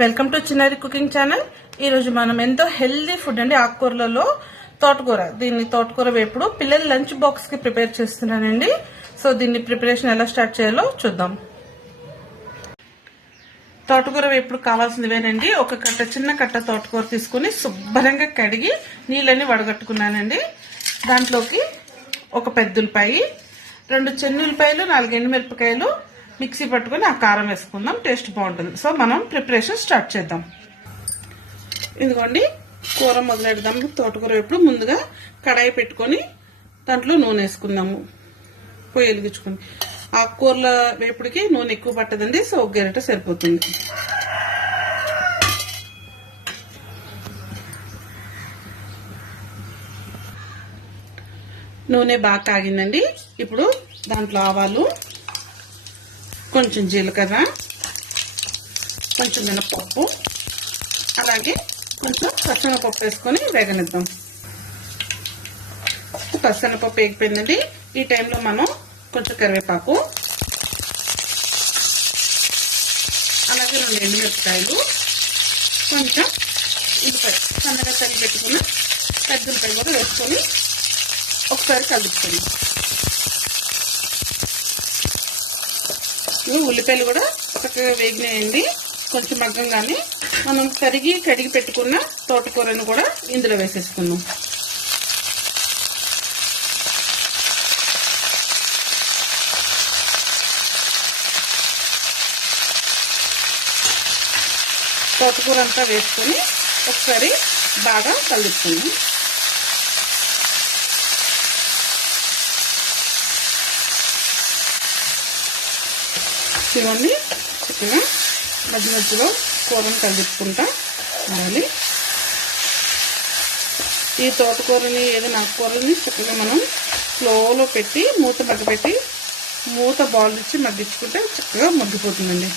Welcome to చిన్నారి cooking channel. ఈ రోజు మనం ఎంతో హెల్దీ ఫుడ్ అండి, ఆకుకూరలలో తోటకూర. దీన్ని తోటకూర వేపుడు పిల్లల లంచ్ బాక్స్ కి ప్రిపేర్ చేస్తున్నానండి. సో దీన్ని ప్రిపరేషన్ ఎలా స్టార్ట్ చేయాలో చూద్దాం. తోటకూర వేపుడు కావాల్సినవేనండి. ఒక కట్ట, చిన్న కట్ట తోటకూర తీసుకుని శుభ్రంగా కడిగి నీళ్ళని వడగట్టుకున్నానండి. దాంట్లోకి ఒక పెద్ద ఉల్లిపాయ, 2 చెన్నుల్లిపాయలు, 4 ఎండుమిరపకాయలు మిక్సీ పట్టుకుని ఆ కారం వేసుకుందాం. టేస్ట్ బాగుంటుంది. సో మనం ప్రిపరేషన్ స్టార్ట్ చేద్దాం. ఇదిగోండి, కూర మొదలెడదాం. తోటకూర వేపుడు ముందుగా కడాయి పెట్టుకొని దాంట్లో నూనె వేసుకుందాము. పొయ్యి వెలిగించుకుని. ఆకుకూరల వేపుడికి నూనె ఎక్కువ పట్టదండి. సో ఒక గరిట సరిపోతుంది. నూనె బాగా కాగిందండి. ఇప్పుడు దాంట్లో ఆవాలు, కొంచెం జీలకర్ర, కొంచెం మినపప్పు, అలాగే కొంచెం పచ్చనపప్పు వేసుకొని వేగనిద్దాం. పచ్చనపప్పు వేగిపోయిందండి. ఈ టైంలో మనం కొంచెం కరివేపాకు, అలాగే 2 ఎండుమిరపకాయలు, కొంచెం ఉల్లిపాయ సన్నగా తరిగి పెట్టుకున్న పెద్ద ఉల్లిపాయ కూడా వేసుకొని ఒకసారి కలుపుకొని, ఉల్లిపాయలు కూడా చక్కగా వేగినాయండి. కొంచెం మగ్గంగానే మనం కడిగి పెట్టుకున్న తోటకూరను కూడా ఇందులో వేసేసుకున్నాం. తోటకూర అంతా వేసుకొని ఒకసారి బాగా కలుపుకున్నాం. చూడండి, చక్కగా మధ్య మధ్యలో కూరను కలుపుకుంటా ఉండాలి. ఈ తోటకూరని, ఏదైనా ఆకుకూరని చక్కగా మనం స్లోలో పెట్టి మూత మగ్గపెట్టి మూత బాల్ ఇచ్చి మగ్గించుకుంటే చక్కగా మగ్గిపోతుందండి.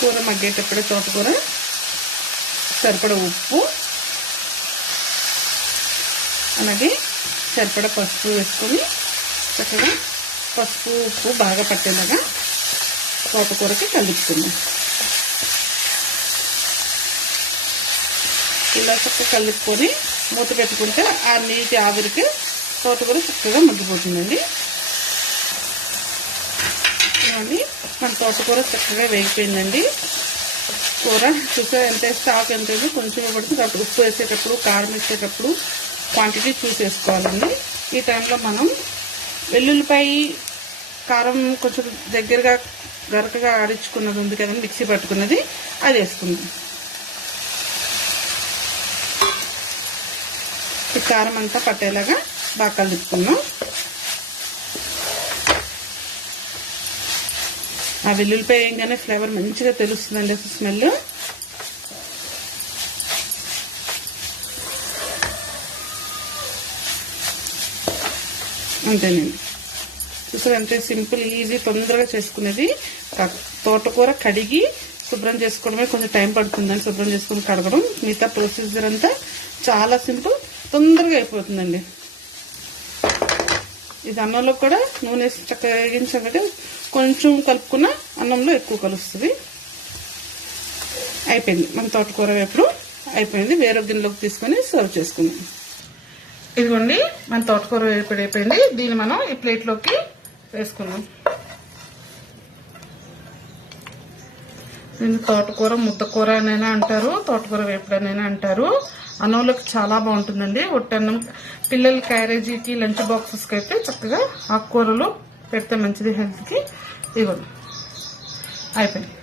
కూర మగ్గేటప్పుడే తోటకూర సరిపడ ఉప్పు, అలాగే సరిపడ పసుపు వేసుకొని చక్కగా పసుపు ఉప్పు బాగా పట్టేలాగా తోటకూరకి కలుపుకుందాం. ఇలా చక్కగా కలుపుకొని మూత పెట్టుకుంటే ఆ నీటి ఆవిరికి తోటకూర చక్కగా మగ్గిపోతుందండి. మన తోటకూర చక్కగా వేగిపోయిందండి. కూర చూసే ఎంత వేస్తే ఆకు ఎంత వేసి కొంచెం పడుతుంది. అప్పుడు ఉప్పు వేసేటప్పుడు, కారం వేసేటప్పుడు క్వాంటిటీ చూసి వేసుకోవాలండి. ఈ టైంలో మనం వెల్లుల్లిపాయ కారం కొంచెం దగ్గరగా గరకగా ఆడించుకున్నది ఉంది కదండి, మిక్సీ పట్టుకున్నది, అది వేసుకుందాం. ఈ కారం అంతా పట్టేలాగా బాగా కలుపుకున్నాం. ఆ వెల్లుల్లిపాయ వేయగానే ఫ్లేవర్ మంచిగా తెలుస్తుందండి, స్మెల్. అంతేనండి. చూసారు, అంతే సింపుల్, ఈజీ, తొందరగా చేసుకునేది. తోటకూర కడిగి శుభ్రం చేసుకోవడమే కొంచెం టైం పడుతుందండి. శుభ్రం చేసుకుని కడగడం, మిగతా ప్రొసీజర్ అంతా చాలా సింపుల్, తొందరగా అయిపోతుందండి. ఇది అన్నంలో కూడా నూనె చక్కగా వేగించకంటే కొంచెం కలుపుకున్న అన్నంలో ఎక్కువ కలుస్తుంది. అయిపోయింది మన తోటకూర వేపుడు అయిపోయింది. వేరే గిన్నెలోకి తీసుకొని సర్వ్ చేసుకుందాం. ఇదిగోండి, మన తోటకూర వేపుడు అయిపోయింది. దీన్ని మనం ఈ ప్లేట్లోకి వేసుకుందాం. దీన్ని తోటకూర ముద్దకూర అనైనా అంటారు, తోటకూర వేపుడు అనైనా అంటారు. అన్నంలోకి చాలా బాగుంటుందండి. ఒట్టన్నం పిల్లల క్యారేజీకి, లంచ్ బాక్సెస్కి అయితే చక్కగా ఆకుకూరలు పెడితే మంచిది హెల్త్కి. ఇవ్వండి, అయిపోయింది.